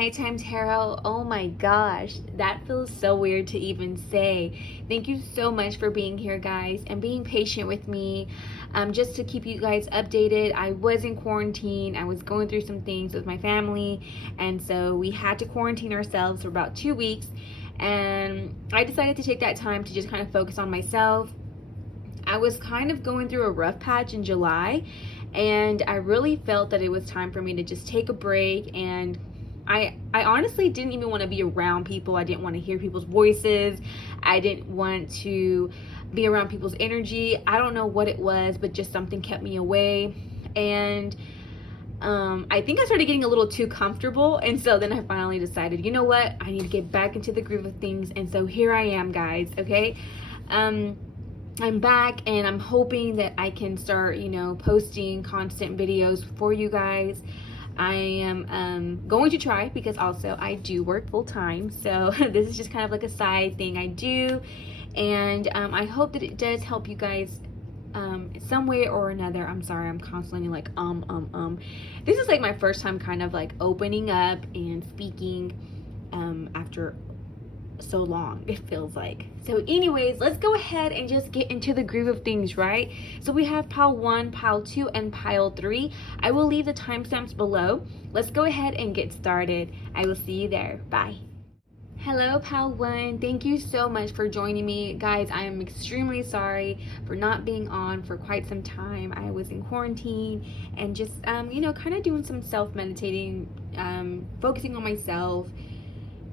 nighttime tarot. Oh my gosh, that feels so weird to even say. Thank you so much for being here, guys, and being patient with me. Just to keep you guys updated, I was in quarantine. I was going through some things with my family, and so we had to quarantine ourselves for about 2 weeks. And I decided to take that time to just kind of focus on myself. I was kind of going through a rough patch in July, and I really felt that it was time for me to just take a break. And I honestly didn't even want to be around people. I didn't want to hear people's voices. I didn't want to be around people's energy. I don't know what it was, but just something kept me away. And I think I started getting a little too comfortable, and so then I finally decided, you know what, I need to get back into the groove of things. And so here I am, guys. Okay, I'm back, and I'm hoping that I can start, posting constant videos for you guys. I am going to try, because also I do work full time, so this is just kind of like a side thing I do, and I hope that it does help you guys some way or another. I'm sorry, I'm constantly like this is like my first time kind of like opening up and speaking after so long, it feels like. So anyways, let's go ahead and just get into the groove of things, right? So we have pile 1, pile 2, and pile 3. I will leave the timestamps below. Let's go ahead and get started. I will see you there. Bye. Hello, pile 1. Thank you so much for joining me, guys. I am extremely sorry for not being on for quite some time. I was in quarantine and just kind of doing some self-meditating, focusing on myself.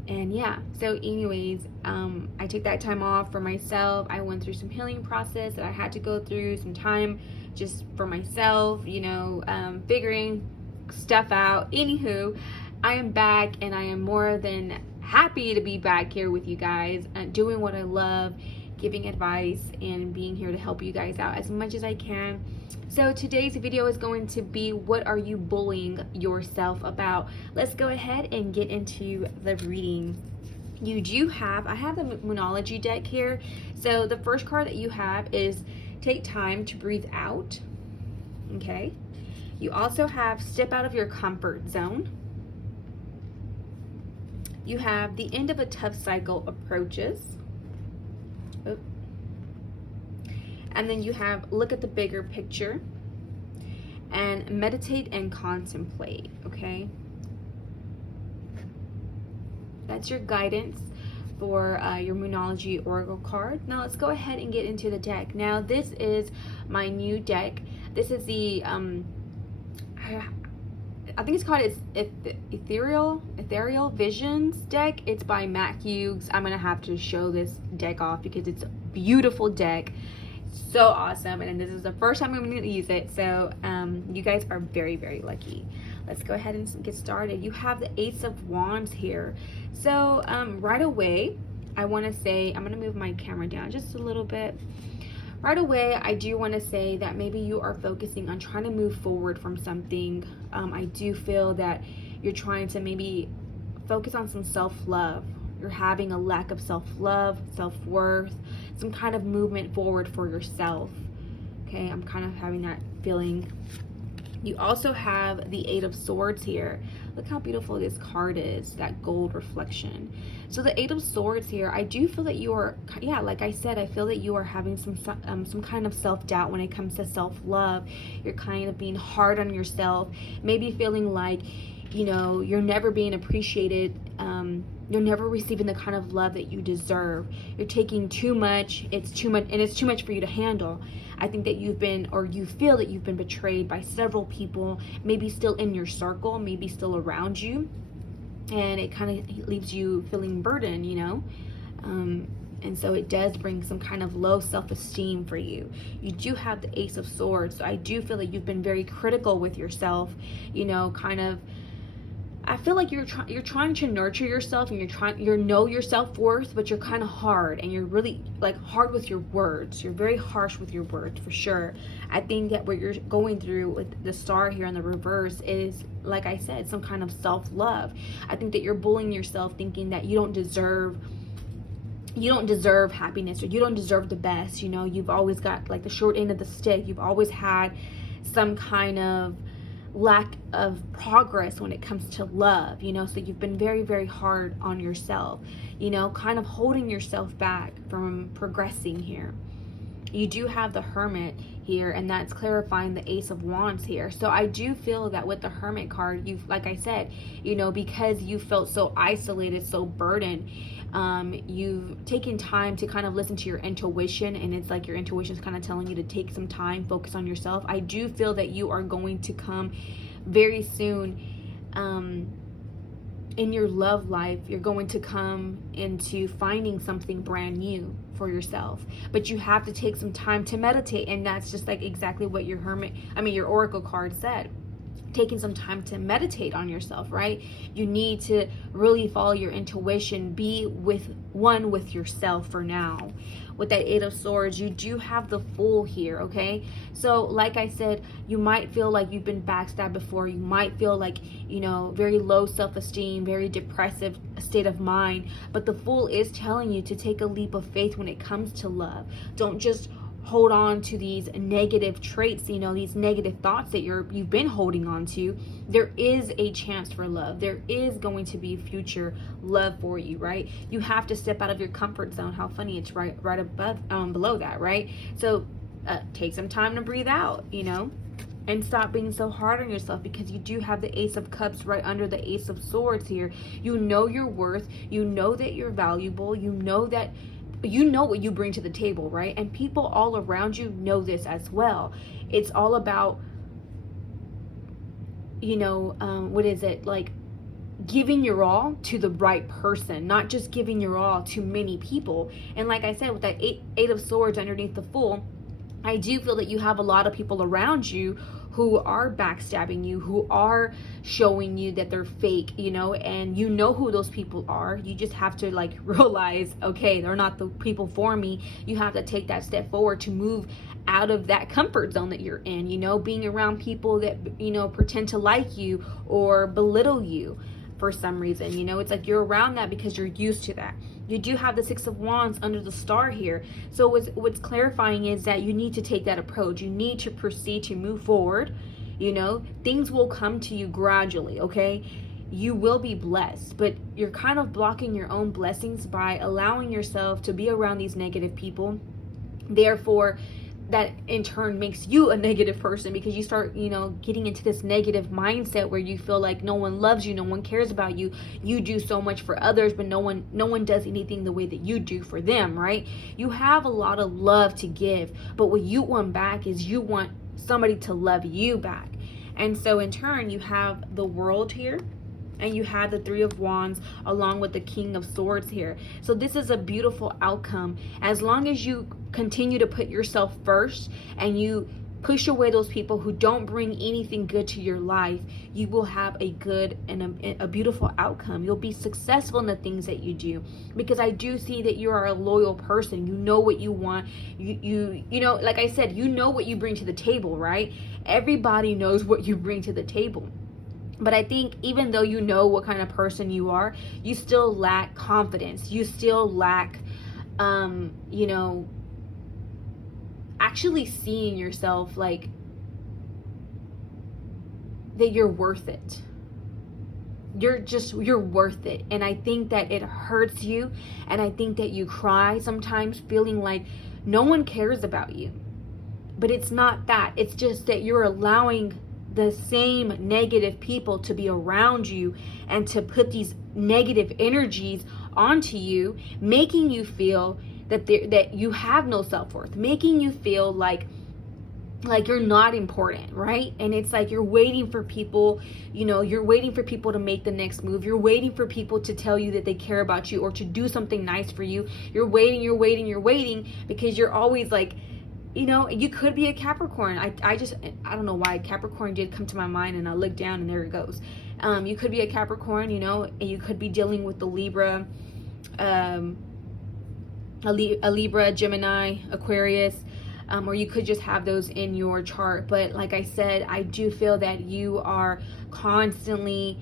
And yeah, so anyways, I took that time off for myself. I went through some healing process that I had to go through, some time just for myself, figuring stuff out. Anywho, I am back, and I am more than happy to be back here with you guys, doing what I love, giving advice, and being here to help you guys out as much as I can. So today's video is going to be, what are you bullying yourself about? Let's go ahead and get into the reading. I have the Moonology deck here. So the first card that you have is take time to breathe out. Okay. You also have step out of your comfort zone. You have the end of a tough cycle approaches. Oh. And then you have look at the bigger picture and meditate and contemplate. Okay, that's your guidance for your Moonology Oracle card. Now let's go ahead and get into the deck. Now this is my new deck. This is the I think it's called Ethereal Visions deck. It's by Matt Hughes. I'm gonna have to show this deck off because it's a beautiful deck. So awesome, and this is the first time I'm going to use it, so you guys are very, very lucky. Let's go ahead and get started. You have the Ace of Wands here. So right away, I want to say, I'm going to move my camera down just a little bit. Right away, I do want to say that maybe you are focusing on trying to move forward from something. I do feel that you're trying to maybe focus on some self-love. You're having a lack of self-love, self-worth, some kind of movement forward for yourself. Okay, I'm kind of having that feeling. You also have the Eight of Swords here. Look how beautiful this card is, that gold reflection. So the Eight of Swords here, I do feel that you are, yeah, like I said, I feel that you are having some kind of self-doubt when it comes to self-love. You're kind of being hard on yourself, maybe feeling like, you're never being appreciated. You're never receiving the kind of love that you deserve. You're taking too much. It's too much, and it's too much for you to handle. I think that you feel that you've been betrayed by several people, maybe still in your circle, maybe still around you, and it kind of leaves you feeling burdened, and so it does bring some kind of low self-esteem for you. You do have the Ace of Swords, so I do feel that you've been very critical with yourself, I feel like you're trying to nurture yourself, and you know your self-worth, but you're kind of hard, and you're really like hard with your words. You're very harsh with your words, for sure. I think that what you're going through with the star here in the reverse is, like I said, some kind of self-love. I think that you're bullying yourself, thinking that you don't deserve happiness, or you don't deserve the best. You've always got like the short end of the stick. You've always had some kind of lack of progress when it comes to love, so you've been very, very hard on yourself, kind of holding yourself back from progressing here. You do have the Hermit here, and that's clarifying the Ace of Wands here. So I do feel that with the Hermit card, you've, like I said, because you felt so isolated, so burdened, you've taken time to kind of listen to your intuition, and it's like your intuition is kind of telling you to take some time, focus on yourself. I do feel that you are going to come very soon in your love life. You're going to come into finding something brand new for yourself, but you have to take some time to meditate, and that's just like exactly what your your Oracle card said. Taking some time to meditate on yourself, right? You need to really follow your intuition, be one with yourself for now. With that Eight of Swords, you do have the Fool here, okay? So like I said, you might feel like you've been backstabbed before. You might feel like, very low self-esteem, very depressive state of mind. But the Fool is telling you to take a leap of faith when it comes to love. Don't just hold on to these negative traits, these negative thoughts that you've been holding on to. There is a chance for love. There is going to be future love for you, right? You have to step out of your comfort zone. How funny, it's right above, below that, right? So take some time to breathe out, and stop being so hard on yourself, because you do have the Ace of Cups right under the Ace of Swords here. You know your worth. You know that you're valuable. You know what you bring to the table, right? And people all around you know this as well. It's all about, what is it? Like giving your all to the right person, not just giving your all to many people. And like I said, with that eight of Swords underneath the Fool, I do feel that you have a lot of people around you who are backstabbing you, who are showing you that they're fake, and you know who those people are. You just have to realize, okay, they're not the people for me. You have to take that step forward to move out of that comfort zone that you're in, being around people that, pretend to like you or belittle you for some reason. It's like you're around that because you're used to that. You do have the Six of Wands under the Star here. So what's clarifying is that you need to take that approach. You need to proceed to move forward. Things will come to you gradually, okay? You will be blessed, but you're kind of blocking your own blessings by allowing yourself to be around these negative people. Therefore, that in turn makes you a negative person, because you start, getting into this negative mindset where you feel like no one loves you, no one cares about you. You do so much for others, but no one does anything the way that you do for them, right? You have a lot of love to give, but what you want back is you want somebody to love you back. And so in turn, you have the World here, and you have the Three of Wands along with the King of Swords here. So this is a beautiful outcome. As long as you continue to put yourself first and you push away those people who don't bring anything good to your life, you will have a good and a beautiful outcome. You'll be successful in the things that you do, because I do see that you are a loyal person. You know what you want. You know, like I said, you know what you bring to the table, right? Everybody knows what you bring to the table. But I think even though you know what kind of person you are, you still lack confidence. You still lack, actually seeing yourself like that you're worth it. You're worth it. And I think that it hurts you. And I think that you cry sometimes feeling like no one cares about you. But it's not that. It's just that you're allowing the same negative people to be around you and to put these negative energies onto you, making you feel that you have no self-worth, making you feel like you're not important, right? And it's like you're waiting for people, you're waiting for people to make the next move. You're waiting for people to tell you that they care about you or to do something nice for you. You're waiting because you're always like, you could be a Capricorn. I don't know why Capricorn did come to my mind, and I looked down and there it goes. You could be a Capricorn, and you could be dealing with the Libra, a Libra, Gemini, Aquarius, or you could just have those in your chart. But like I said, I do feel that you are constantly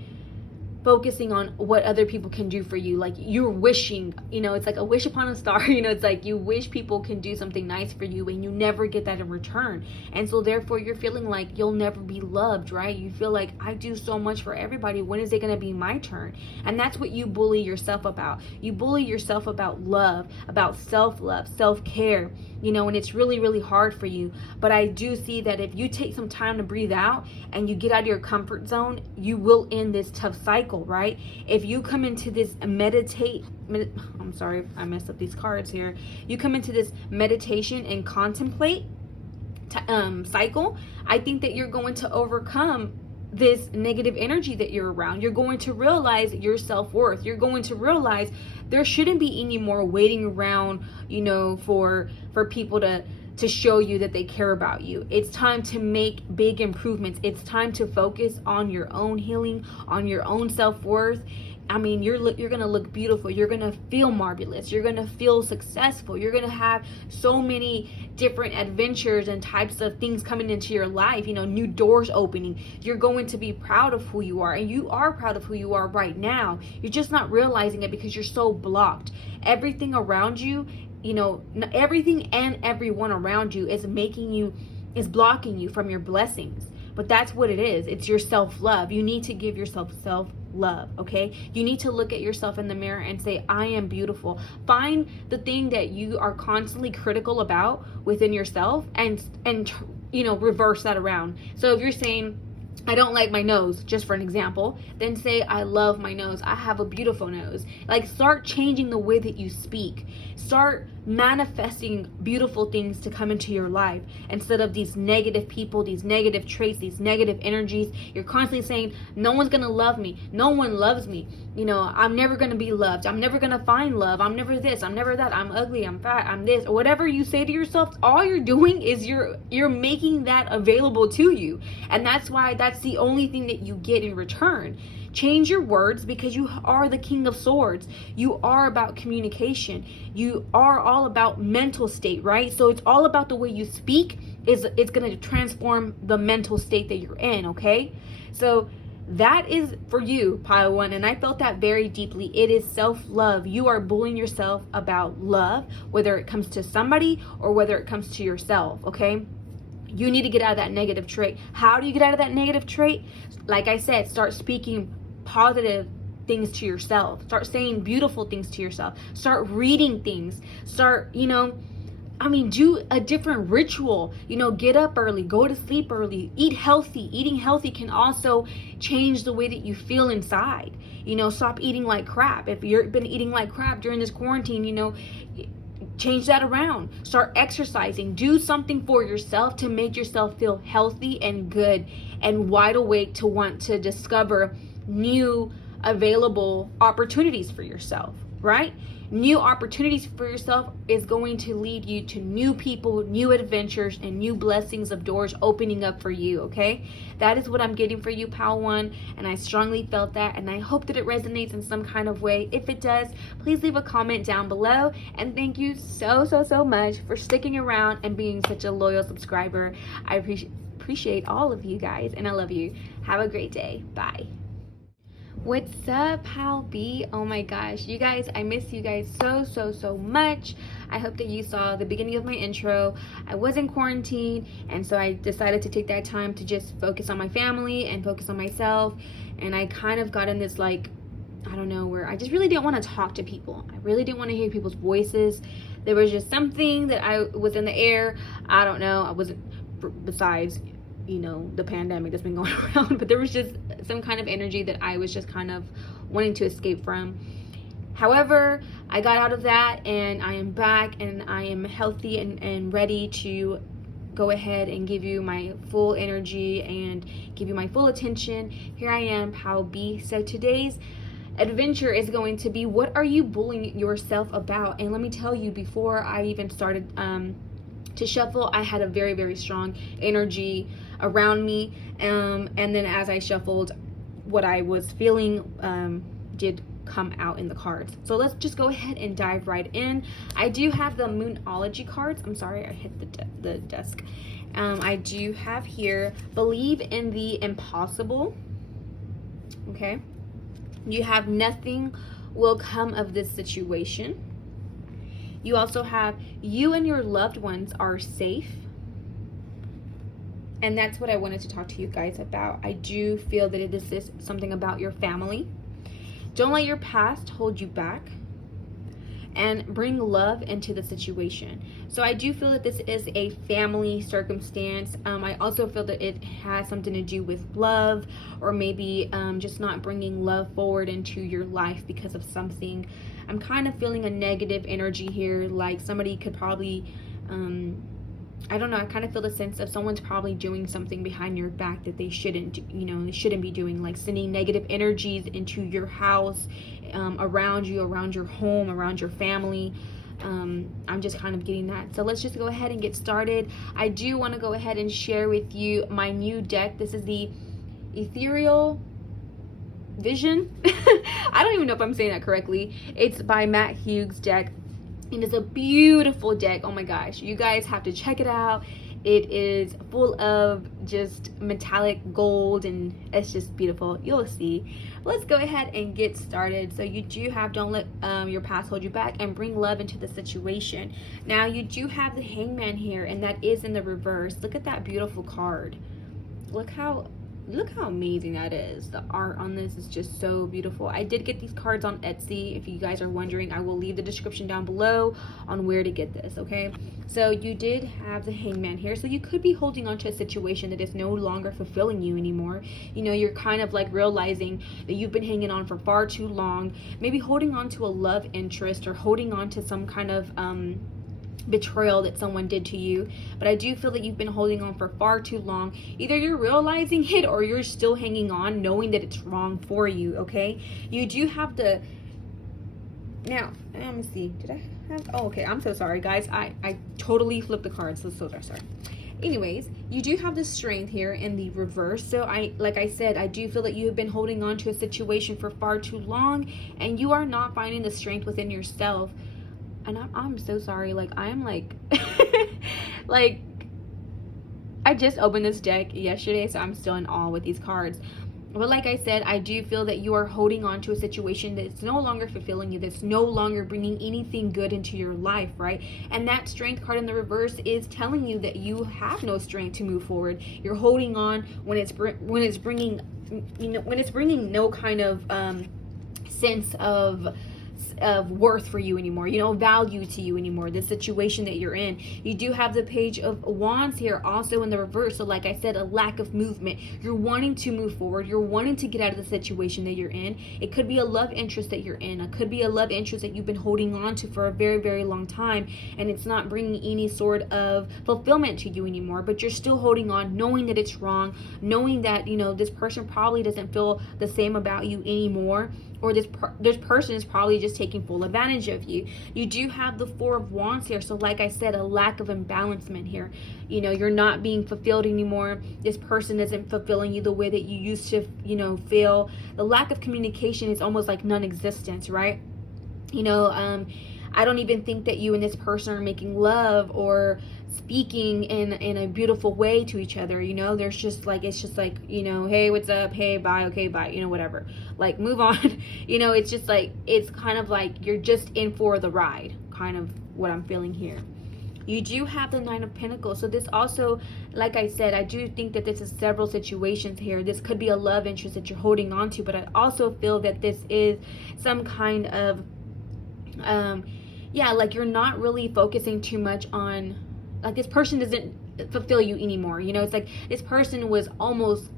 focusing on what other people can do for you. Like you're wishing, it's like a wish upon a star. It's like you wish people can do something nice for you and you never get that in return. And so therefore you're feeling like you'll never be loved, right? You feel like, I do so much for everybody, when is it going to be my turn? And that's what you bully yourself about. You bully yourself about love, about self-love, self-care, and it's really, really hard for you. But I do see that if you take some time to breathe out and you get out of your comfort zone, you will end this tough cycle, right? If you come into this I'm sorry, I messed up these cards here. You come into this meditation and contemplate cycle, I think that you're going to overcome this negative energy that you're around. You're going to realize your self-worth. You're going to realize there shouldn't be any more waiting around, for people to show you that they care about you. It's time to make big improvements. It's time to focus on your own healing, on your own self-worth. I mean, you're going to look beautiful. You're going to feel marvelous. You're going to feel successful. You're going to have so many different adventures and types of things coming into your life, new doors opening. You're going to be proud of who you are, and you are proud of who you are right now. You're just not realizing it because you're so blocked. Everything around you, everything and everyone around you is blocking you from your blessings. But that's what it is. It's your self-love. You need to give yourself self-love, okay? You need to look at yourself in the mirror and say, I am beautiful. Find the thing that you are constantly critical about within yourself and reverse that around. So if you're saying, I don't like my nose, just for an example, then say, I love my nose. I have a beautiful nose. Like, start changing the way that you speak. Start manifesting beautiful things to come into your life instead of these negative people, these negative traits, these negative energies. You're constantly saying, no one's going to love me. No one loves me. I'm never going to be loved. I'm never going to find love. I'm never this. I'm never that. I'm ugly. I'm fat. I'm this. Or whatever you say to yourself, all you're doing is you're making that available to you. And that's why that's the only thing that you get in return. Change your words, because you are the King of Swords. You are about communication. You are all about mental state, right? So it's all about the way you speak. It's going to transform the mental state that you're in, okay? So that is for you, pile one, and I felt that very deeply. It is self-love. You are bullying yourself about love, whether it comes to somebody or whether it comes to yourself, okay? You need to get out of that negative trait. How do you get out of that negative trait? Like I said, start speaking positive things to yourself. Start saying beautiful things to yourself. Start reading things. Start, do a different ritual. Get up early, go to sleep early, eat healthy. Eating healthy can also change the way that you feel inside. Stop eating like crap. If you've been eating like crap during this quarantine, change that around. Start exercising. Do something for yourself to make yourself feel healthy and good and wide awake to want to discover new available opportunities for yourself, right? New opportunities for yourself is going to lead you to new people, new adventures, and new blessings of doors opening up for you, okay? That is what I'm getting for you, Pal One, and I strongly felt that, and I hope that it resonates in some kind of way. If it does, please leave a comment down below, and thank you so much for sticking around and being such a loyal subscriber. I appreciate all of you guys, and I love you. Have a great day. Bye. What's up, Pal B? Oh my gosh, you guys, I miss you guys so much. I hope that you saw the beginning of my intro. I was in quarantine, and so I decided to take that time to just focus on my family and focus on myself. And I kind of got in this, like, I don't know, where I just really didn't want to talk to people. I really didn't want to hear people's voices. There was just something that I was in the air. I don't know. I wasn't, besides the pandemic that's been going around, but there was just some kind of energy that I was just kind of wanting to escape from. However, I got out of that, and I am back, and I am healthy and ready to go ahead and give you my full energy and give you my full attention. Here I am, Pal B. So today's adventure is going to be, what are you bullying yourself about? And let me tell you, before I even started to shuffle, I had a very strong energy around me, and then as I shuffled, what I was feeling did come out in the cards. So let's just go ahead and dive right in. I do have the Moonology cards. I'm sorry, I hit the desk. I do have here, believe in the impossible. Okay, You have nothing will come of this situation. You also have you and your loved ones are safe. And that's what I wanted to talk to you guys about. I do feel that this is something about your family. Don't let your past hold you back, and bring love into the situation. So I do feel that this is a family circumstance. I also feel that it has something to do with love, or maybe just not bringing love forward into your life because of something. I'm kind of feeling a negative energy here, like somebody could probably I don't know, I kind of feel the sense of someone's probably doing something behind your back that they shouldn't, they shouldn't be doing, like sending negative energies into your house, around you, around your home, around your family. I'm just kind of getting that. So let's just go ahead and get started. I do want to go ahead and share with you my new deck. This is the Ethereal Vision. I don't even know if I'm saying that correctly. It's by Matt Hughes' deck. It is a beautiful deck. Oh my gosh, you guys have to check it out. It is full of just metallic gold, and it's just beautiful. You'll see. Let's go ahead and get started. So you do have don't let your past hold you back, and bring love into the situation. Now you do have the Hangman here, and that is in the reverse. Look at that beautiful card. Look how amazing that is. The art on this is just so beautiful. I did get these cards on Etsy. If you guys are wondering, I will leave the description down below on where to get this, okay? So you did have the Hangman here. So you could be holding on to a situation that is no longer fulfilling you anymore. You're kind of like realizing that you've been hanging on for far too long. Maybe holding on to a love interest, or holding on to some kind of betrayal that someone did to you. But I do feel that you've been holding on for far too long. Either you're realizing it, or you're still hanging on knowing that it's wrong for you, okay? You do have the now let me see, did I have okay, I'm so sorry guys, I totally flipped the cards, so sorry. Anyways, you do have the Strength here in the reverse. So like I said, I do feel that you have been holding on to a situation for far too long, and you are not finding the strength within yourself. And I'm so sorry, like I am like like I just opened this deck yesterday, so I'm still in awe with these cards. But like I said, I do feel that you are holding on to a situation that's no longer fulfilling you, that's no longer bringing anything good into your life, right? And that Strength card in the reverse is telling you that you have no strength to move forward. You're holding on when it's bringing no kind of sense of worth for you anymore, value to you anymore, the situation that you're in. You do have the Page of Wands here also in the reverse. So like I said, a lack of movement. You're wanting to move forward. You're wanting to get out of the situation that you're in. It could be a love interest that you're in. It could be a love interest that you've been holding on to for a very, very long time, and it's not bringing any sort of fulfillment to you anymore, but you're still holding on, knowing that it's wrong, knowing that, this person probably doesn't feel the same about you anymore, or this person is probably just taking full advantage of you. You do have the Four of Wands here. So like I said, a lack of imbalancement here. You're not being fulfilled anymore. This person isn't fulfilling you the way that you used to, feel. The lack of communication is almost like non-existent, right? I don't even think that you and this person are making love or speaking in a beautiful way to each other. There's just like, it's just like, hey, what's up, hey, bye, okay, bye, whatever, like move on. It's just like, it's kind of like you're just in for the ride, kind of what I'm feeling here. You do have the Nine of Pentacles. So this also, like I said, I do think that this is several situations here. This could be a love interest that you're holding on to, but I also feel that this is some kind of like you're not really focusing too much on, like, this person doesn't fulfill you anymore. It's like this person was almost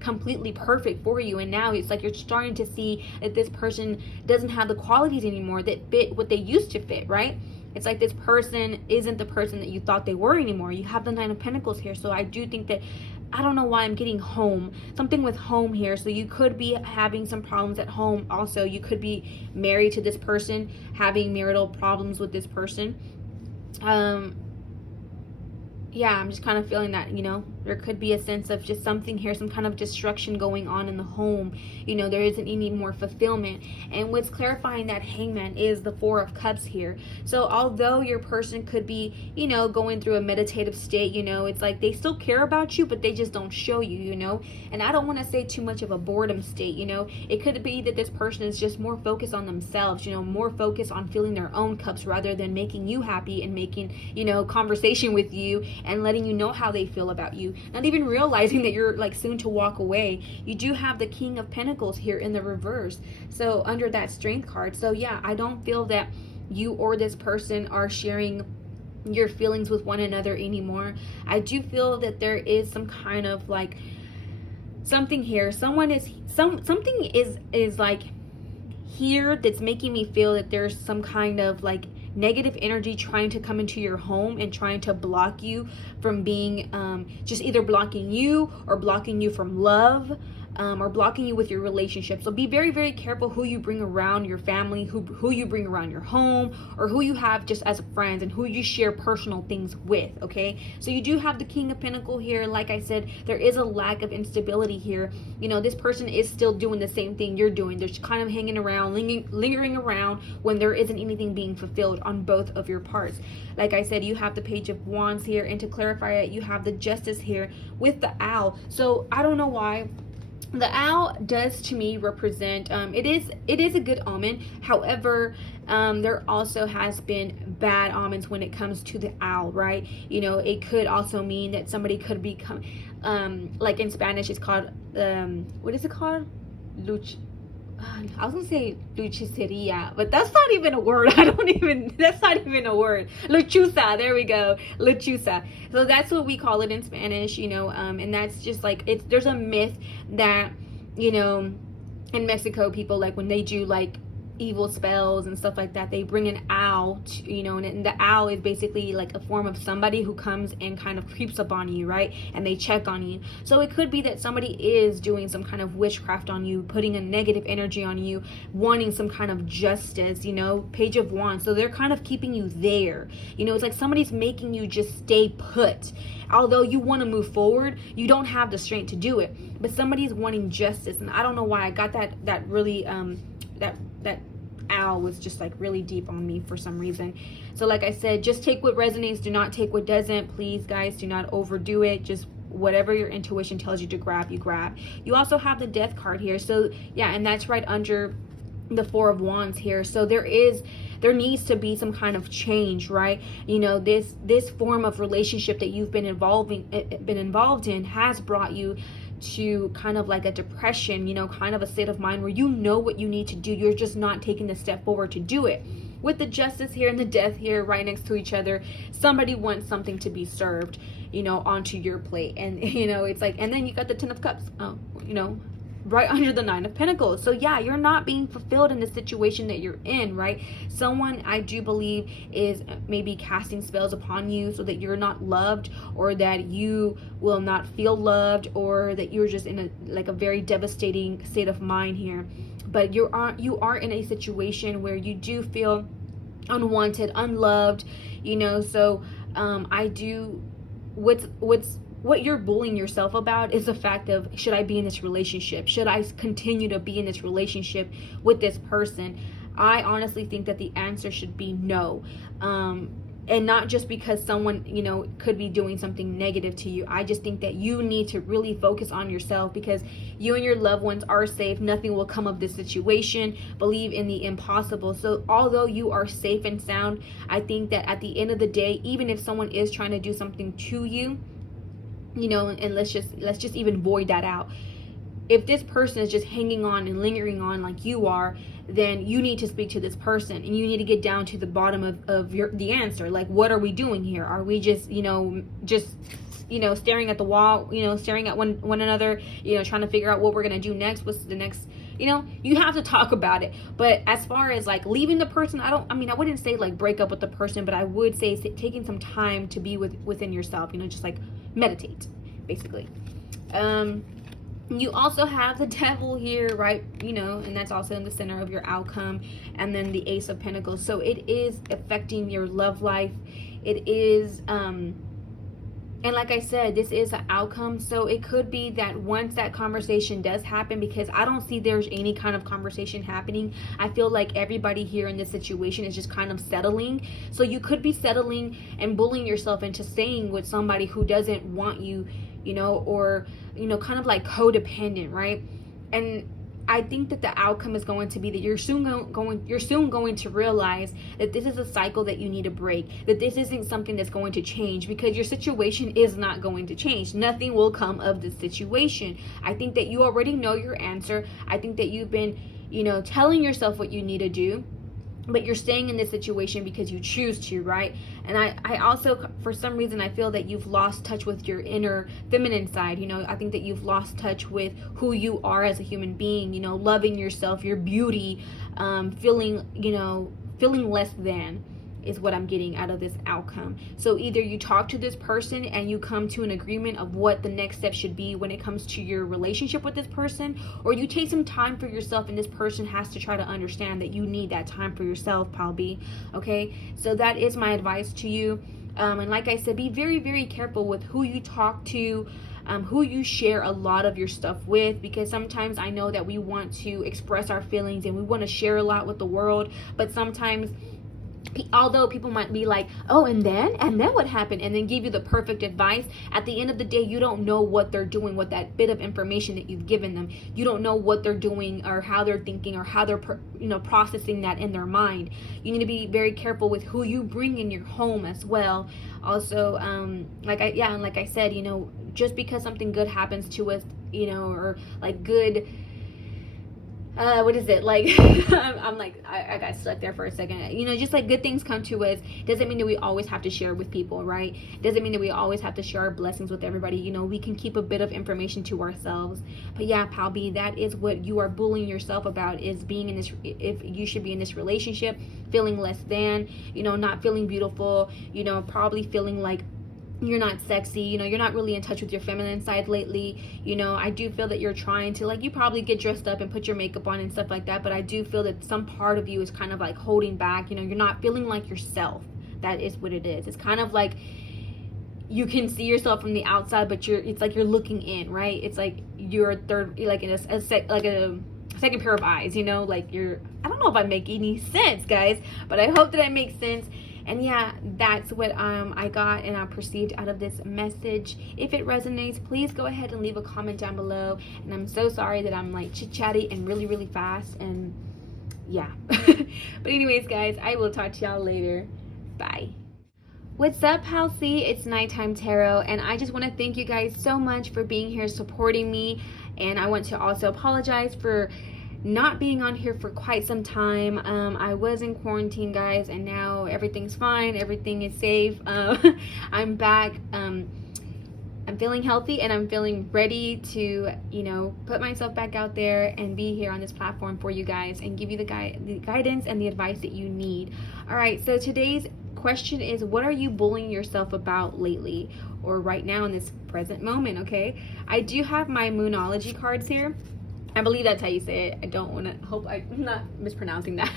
completely perfect for you, and now it's like you're starting to see that this person doesn't have the qualities anymore that fit what they used to fit, right? It's like this person isn't the person that you thought they were anymore. You have the Nine of Pentacles here. So I do think that, I don't know why I'm getting home, something with home here. So you could be having some problems at home. Also, you could be married to this person, having marital problems with this person. I'm just kind of feeling that, There could be a sense of just something here, some kind of destruction going on in the home. There isn't any more fulfillment. And what's clarifying that Hangman is the Four of Cups here. So although your person could be, going through a meditative state, it's like they still care about you, but they just don't show you, And I don't want to say too much of a boredom state, It could be that this person is just more focused on themselves, more focused on filling their own cups rather than making you happy and making, conversation with you and letting you know how they feel about you. Not even realizing that you're like soon to walk away. You do have the King of Pentacles here in the reverse. So under that Strength card. So yeah, I don't feel that you or this person are sharing your feelings with one another anymore. I do feel that there is some kind of like something here. Something is like here that's making me feel that there's some kind of like negative energy trying to come into your home and trying to block you from being just either blocking you or blocking you from love, or blocking you with your relationship. So be very, very careful who you bring around your family, who you bring around your home, or who you have just as friends and who you share personal things with, okay? So you do have the King of Pentacles here. Like I said, there is a lack of instability here. This person is still doing the same thing you're doing. They're just kind of hanging around, lingering around when there isn't anything being fulfilled on both of your parts. Like I said, you have the Page of Wands here, and to clarify it, you have the Justice here with the Owl. So I don't know why the owl does to me represent it is a good omen. However, there also has been bad omens when it comes to the owl, right? It could also mean that somebody could become like in Spanish it's called what is it called? I was gonna say luchiceria, but that's not even a word. That's not even a word. Lechuza, there we go. Lechuza. So that's what we call it in Spanish, and that's just like, there's a myth that, in Mexico, people like when they do like evil spells and stuff like that, they bring an owl and the owl is basically like a form of somebody who comes and kind of creeps up on you, right? And they check on you. So it could be that somebody is doing some kind of witchcraft on you, putting a negative energy on you, wanting some kind of justice, Page of Wands. So they're kind of keeping you there. It's like somebody's making you just stay put. Although you want to move forward, you don't have the strength to do it. But somebody's wanting justice, and I don't know why I got that really that owl was just like really deep on me for some reason. So like I said, just take what resonates, do not take what doesn't. Please guys, do not overdo it. Just whatever your intuition tells you to grab, you grab. You also have the Death card here. So yeah, and that's right under the Four of Wands here. So there needs to be some kind of change, right? This form of relationship that you've been involved in has brought you to kind of like a depression, kind of a state of mind where you know what you need to do. You're just not taking the step forward to do it. With the Justice here and the Death here right next to each other, somebody wants something to be served, onto your plate. And, it's like, and then you got the Ten of Cups, right under the Nine of Pentacles. So yeah, you're not being fulfilled in the situation that you're in, right? Someone, I do believe, is maybe casting spells upon you so that you're not loved, or that you will not feel loved, or that you're just in a very devastating state of mind here. But you are in a situation where you do feel unwanted, unloved, so what you're bullying yourself about is the fact of, should I be in this relationship? Should I continue to be in this relationship with this person? I honestly think that the answer should be no. And not just because someone, could be doing something negative to you. I just think that you need to really focus on yourself, because you and your loved ones are safe. Nothing will come of this situation. Believe in the impossible. So although you are safe and sound, I think that at the end of the day, even if someone is trying to do something to you, and let's just even void that out. If this person is just hanging on and lingering on like you are, then you need to speak to this person, and you need to get down to the bottom of the answer. Like, what are we doing here? Are we just staring at the wall, staring at one another, trying to figure out what we're gonna do next? What's the next? You have to talk about it. But as far as like leaving the person, I wouldn't say like break up with the person, but I would say taking some time to be within yourself, just like meditate, basically. You also have the Devil here, right? And that's also in the center of your outcome. And then the Ace of Pentacles. So it is affecting your love life. It is And like I said, this is an outcome. So it could be that once that conversation does happen, because I don't see there's any kind of conversation happening. I feel like everybody here in this situation is just kind of settling. So you could be settling and bullying yourself into staying with somebody who doesn't want you, or, kind of like codependent, right? And I think that the outcome is going to be that you're soon going to realize that this is a cycle that you need to break, that this isn't something that's going to change, because your situation is not going to change. Nothing will come of this situation. I think that you already know your answer. I think that you've been, telling yourself what you need to do, but you're staying in this situation because you choose to, right? And I also, for some reason, I feel that you've lost touch with your inner feminine side. I think that you've lost touch with who you are as a human being, loving yourself, your beauty, feeling less than, is what I'm getting out of this outcome. So either you talk to this person and you come to an agreement of what the next step should be when it comes to your relationship with this person, or you take some time for yourself and this person has to try to understand that you need that time for yourself, Pal B. Okay, so that is my advice to you. And like I said, be very, very careful with who you talk to, who you share a lot of your stuff with, because sometimes I know that we want to express our feelings and we want to share a lot with the world, but sometimes, although people might be like, oh, and then what happened, and then give you the perfect advice, at the end of the day, you don't know what they're doing with that bit of information that you've given them. You don't know what they're doing or how they're thinking or how they're processing that in their mind. You need to be very careful with who you bring in your home as well. Also, like I said, just because something good happens to us, or like good, what is it like? I'm like, I got stuck there for a second. Just like good things come to us doesn't mean that we always have to share with people, right? Doesn't mean that we always have to share our blessings with everybody. We can keep a bit of information to ourselves. But yeah, Pal B, that is what you are bullying yourself about, is being in this, if you should be in this relationship, feeling less than, not feeling beautiful, probably feeling like you're not sexy, you're not really in touch with your feminine side lately. I do feel that you're trying to, like, you probably get dressed up and put your makeup on and stuff like that, but I do feel that some part of you is kind of like holding back. You're not feeling like yourself. That is what it is. It's kind of like you can see yourself from the outside, but it's like you're looking in, right? It's like you're like in a second pair of eyes, like I don't know if I make any sense, guys, but I hope that I make sense. And yeah, that's what I got and I perceived out of this message. If it resonates, please go ahead and leave a comment down below. And I'm so sorry that I'm like chit-chatty and really, really fast. And yeah. But anyways, guys, I will talk to y'all later. Bye. What's up, Pal C? It's Nighttime Tarot, and I just want to thank you guys so much for being here, supporting me. And I want to also apologize for not being on here for quite some time. I was in quarantine, guys, and now everything's fine, everything is safe. I'm back. I'm feeling healthy and I'm feeling ready to put myself back out there and be here on this platform for you guys and give you the guidance and the advice that you need. All right, so today's question is, what are you bullying yourself about lately or right now in this present moment? Okay, I do have my Moonology cards here. I believe that's how you say it. I don't want to, hope I'm not mispronouncing that.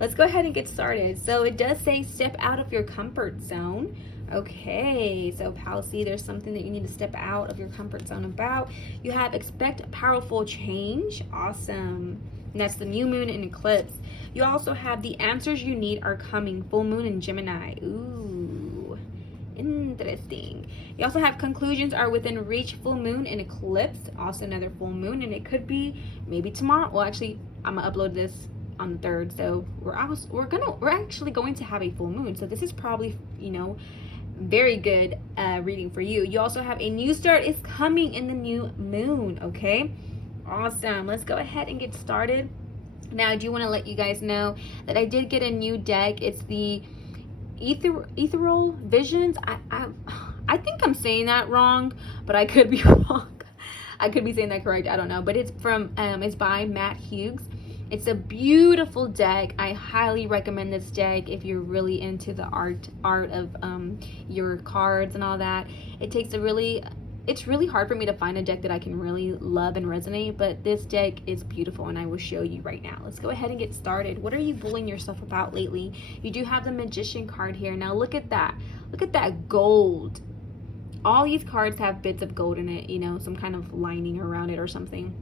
Let's go ahead and get started. So it does say step out of your comfort zone. Okay, so Pal C, there's something that you need to step out of your comfort zone about. You have expect powerful change. Awesome. And that's the new moon and eclipse. You also have the answers you need are coming. Full moon in Gemini. Ooh, interesting. You also have conclusions are within reach. Full moon and eclipse. Also another full moon, and it could be maybe tomorrow. Well, actually, I'm gonna upload this on the 3rd, so we're actually going to have a full moon. So this is probably very good reading for you. You also have a new start is coming in the new moon. Okay, awesome. Let's go ahead and get started. Now, I do want to let you guys know that I did get a new deck. It's the Ethereal Visions. I think I'm saying that wrong, but I could be wrong. I could be saying that correct. I don't know, but it's from it's by Matt Hughes. It's a beautiful deck. I highly recommend this deck if you're really into the art of your cards and all that. It's really hard for me to find a deck that I can really love and resonate, but this deck is beautiful and I will show you right now. Let's go ahead and get started. What are you bullying yourself about lately? You do have the Magician card here. Now look at that. Look at that gold. all these cards have bits of gold in it, some kind of lining around it or something.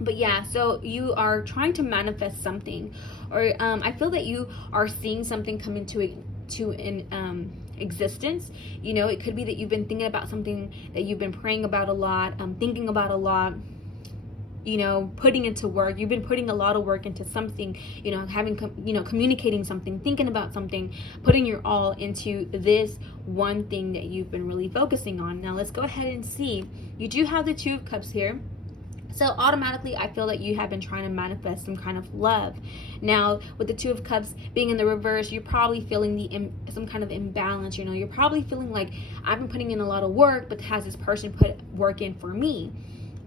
But yeah, so you are trying to manifest something, or I feel that you are seeing something come into existence. It could be that you've been thinking about something that you've been praying about a lot, thinking about a lot, putting into work. You've been putting a lot of work into something, communicating something, thinking about something, putting your all into this one thing that you've been really focusing on. Now let's go ahead and see. You do have the Two of Cups here. So automatically, I feel that you have been trying to manifest some kind of love. Now, with the Two of Cups being in the reverse, you're probably feeling some kind of imbalance. You're probably feeling like, I've been putting in a lot of work, but has this person put work in for me?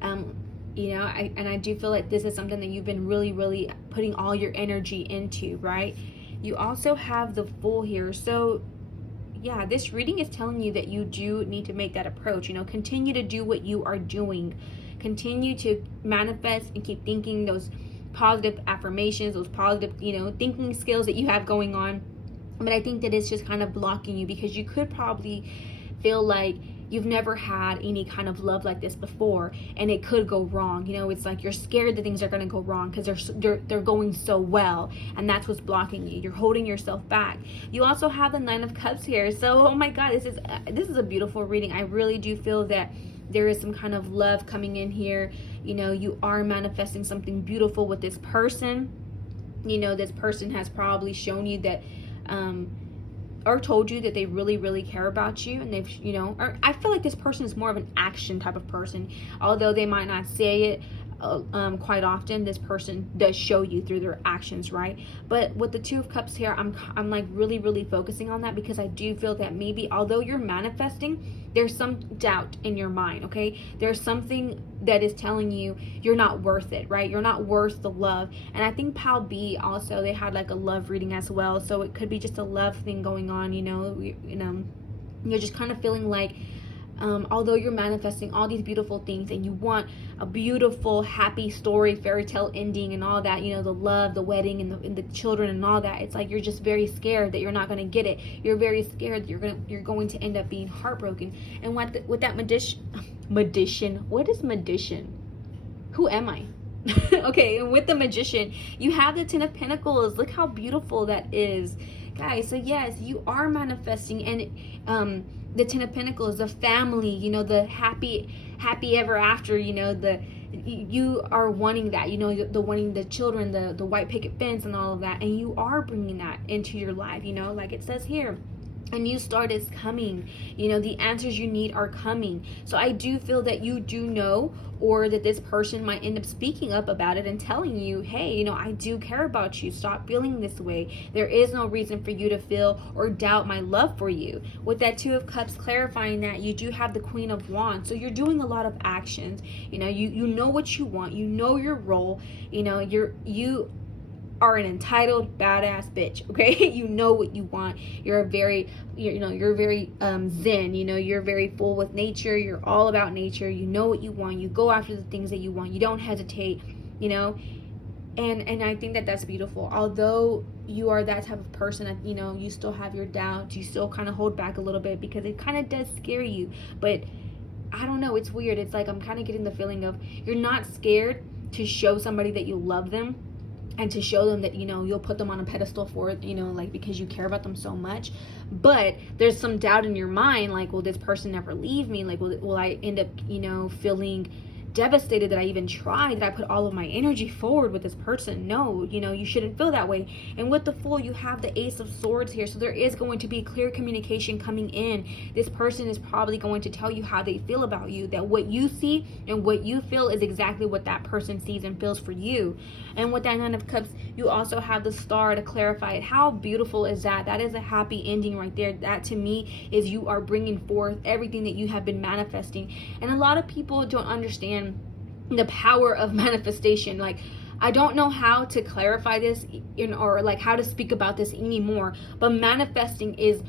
I do feel like this is something that you've been really, really putting all your energy into, right? You also have the Fool here. So yeah, this reading is telling you that you do need to make that approach. Continue to do what you are doing. Continue to manifest and keep thinking those positive affirmations, those positive, thinking skills that you have going on. But I think that it's just kind of blocking you, because you could probably feel like you've never had any kind of love like this before, and it could go wrong. It's like you're scared that things are going to go wrong because they're going so well, and that's what's blocking you. You're holding yourself back. You also have the Nine of Cups here. So, oh my God, this is a beautiful reading. I really do feel that there is some kind of love coming in here. You are manifesting something beautiful with this person. This person has probably shown you that, or told you that they really, really care about you. And they've, or I feel like this person is more of an action type of person. Although they might not say it quite often, this person does show you through their actions, right? But with the Two of Cups here, I'm like really, really focusing on that, because I do feel that maybe although you're manifesting, there's some doubt in your mind, okay? There's something that is telling you you're not worth it, right? You're not worth the love. And I think Pal B also, they had like a love reading as well. So it could be just a love thing going on, you're just kind of feeling like, although you're manifesting all these beautiful things and you want a beautiful, happy story, fairy tale ending and all that, the love, the wedding, and the children and all that, it's like you're just very scared that you're not going to get it. You're very scared that you're going to end up being heartbroken. And with that magician, what is magician? Who am I? Okay, and with the Magician, you have the Ten of Pentacles. Look how beautiful that is, guys. So yes, you are manifesting, and the Ten of Pentacles, the family, the happy ever after, you are wanting that, the wanting the children, the white picket fence and all of that, and you are bringing that into your life, like it says here. A new start is coming. The answers you need are coming. So I do feel that you do know, or that this person might end up speaking up about it and telling you, hey, I do care about you. Stop feeling this way. There is no reason for you to feel or doubt my love for you. With that Two of Cups clarifying that, you do have the Queen of Wands. So you're doing a lot of actions. You know what you want. You know your role. You are an entitled badass bitch, okay? You know what you want. You're very zen, you're very full with nature. You're all about nature. You know what you want. You go after the things that you want. You don't hesitate, and I think that that's beautiful. Although you are that type of person that, you still have your doubts. You still kind of hold back a little bit because it kind of does scare you. But I don't know, it's weird. It's like I'm kind of getting the feeling of you're not scared to show somebody that you love them, and to show them that, you'll put them on a pedestal for it, like because you care about them so much. But there's some doubt in your mind, like, will this person never leave me? Like, will I end up, feeling devastated that I even tried, that I put all of my energy forward with this person? No, you shouldn't feel that way. And with the Fool, you have the Ace of Swords here. So there is going to be clear communication coming in. This person is probably going to tell you how they feel about you, that what you see and what you feel is exactly what that person sees and feels for you. And with that Nine of Cups, you also have the Star to clarify it. How beautiful is that? That is a happy ending right there. That to me is you are bringing forth everything that you have been manifesting. And a lot of people don't understand the power of manifestation. Like, I don't know how to clarify this or like how to speak about this anymore, but manifesting is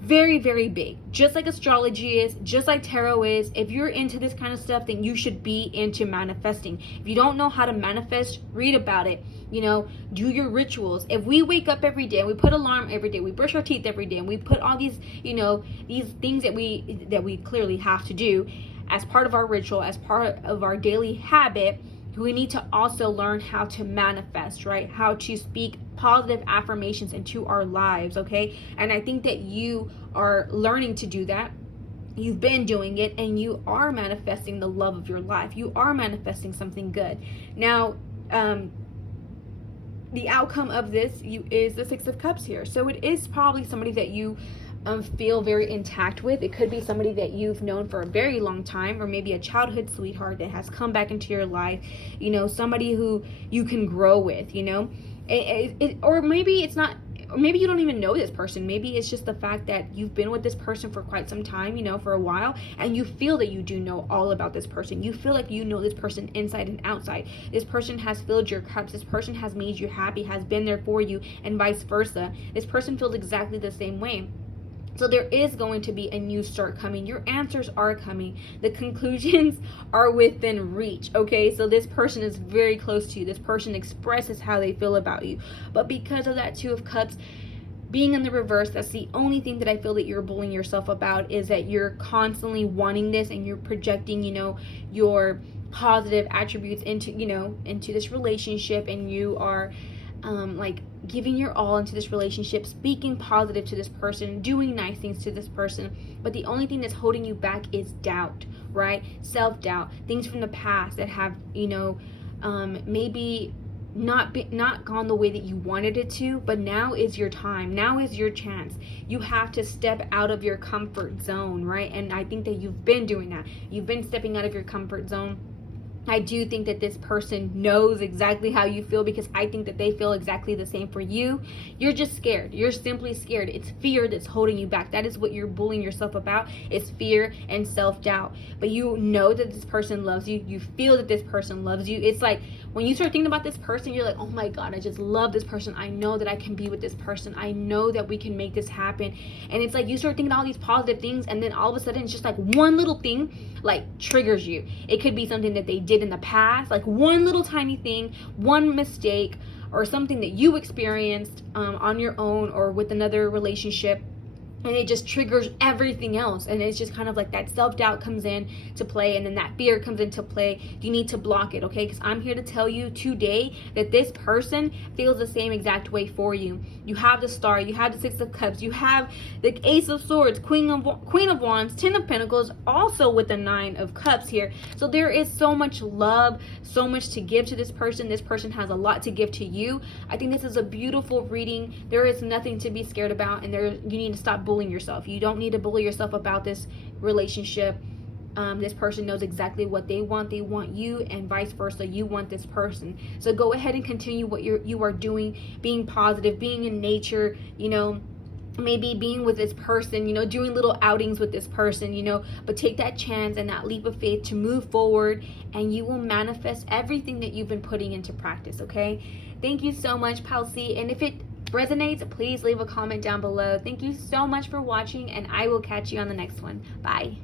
very, very big. Just like astrology is, just like tarot is. If you're into this kind of stuff, then you should be into manifesting. If you don't know how to manifest, read about it. Do your rituals. If we wake up every day, we put alarm every day, we brush our teeth every day, and we put all these, these things that we clearly have to do as part of our ritual, as part of our daily habit, we need to also learn how to manifest, right? How to speak positive affirmations into our lives, okay? And I think that you are learning to do that. You've been doing it, and you are manifesting the love of your life. You are manifesting something good. Now, the outcome of this is the Six of Cups here. So it is probably somebody that you feel very intact with. It could be somebody that you've known for a very long time, or maybe a childhood sweetheart that has come back into your life, somebody who you can grow with, or maybe it's not, or maybe you don't even know this person. Maybe it's just the fact that you've been with this person for quite some time, for a while, and you feel that you do know all about this person. You feel like you know this person inside and outside. This person has filled your cups. This person has made you happy, has been there for you, and vice versa. This person feels exactly the same way. So there is going to be a new start coming. Your answers are coming. The conclusions are within reach, okay? So this person is very close to you. This person expresses how they feel about you. But because of that Two of Cups being in the reverse, that's the only thing that I feel that you're bullying yourself about, is that you're constantly wanting this, and you're projecting, your positive attributes into this relationship, and you are giving your all into this relationship, speaking positive to this person, doing nice things to this person. But the only thing that's holding you back is doubt, right? Self-doubt, things from the past that have, maybe not gone the way that you wanted it to. But now is your time. Now is your chance. You have to step out of your comfort zone, right? And I think that you've been doing that. You've been stepping out of your comfort zone. I do think that this person knows exactly how you feel, because I think that they feel exactly the same for you. You're just scared. You're simply scared. It's fear that's holding you back. That is what you're bullying yourself about. It's fear and self-doubt. But you know that this person loves you. You feel that this person loves you. It's like when you start thinking about this person, you're like, oh my God, I just love this person. I know that I can be with this person. I know that we can make this happen. And it's like you start thinking all these positive things, and then all of a sudden it's just like one little thing triggers you. It could be something that they did in the past, like one little tiny thing, one mistake, or something that you experienced on your own or with another relationship, and it just triggers everything else. And it's just kind of like that self-doubt comes in to play, and then that fear comes into play. You need to block it, okay? Because I'm here to tell you today that this person feels the same exact way for you. You have the Star, you have the Six of Cups, you have the Ace of Swords, Queen of Wands, Ten of Pentacles, also with the Nine of Cups here. So there is so much love, so much to give to this person. This person has a lot to give to you. I think this is a beautiful reading. There is nothing to be scared about, and you need to stop bullying yourself. You don't need to bully yourself about this relationship. This person knows exactly what they want. They want you, and vice versa. You want this person. So go ahead and continue what you are doing, being positive, being in nature, maybe being with this person, doing little outings with this person, but take that chance and that leap of faith to move forward, and you will manifest everything that you've been putting into practice, okay? Thank you so much, Pal C. And if it resonates, please leave a comment down below. Thank you so much for watching, and I will catch you on the next one. Bye.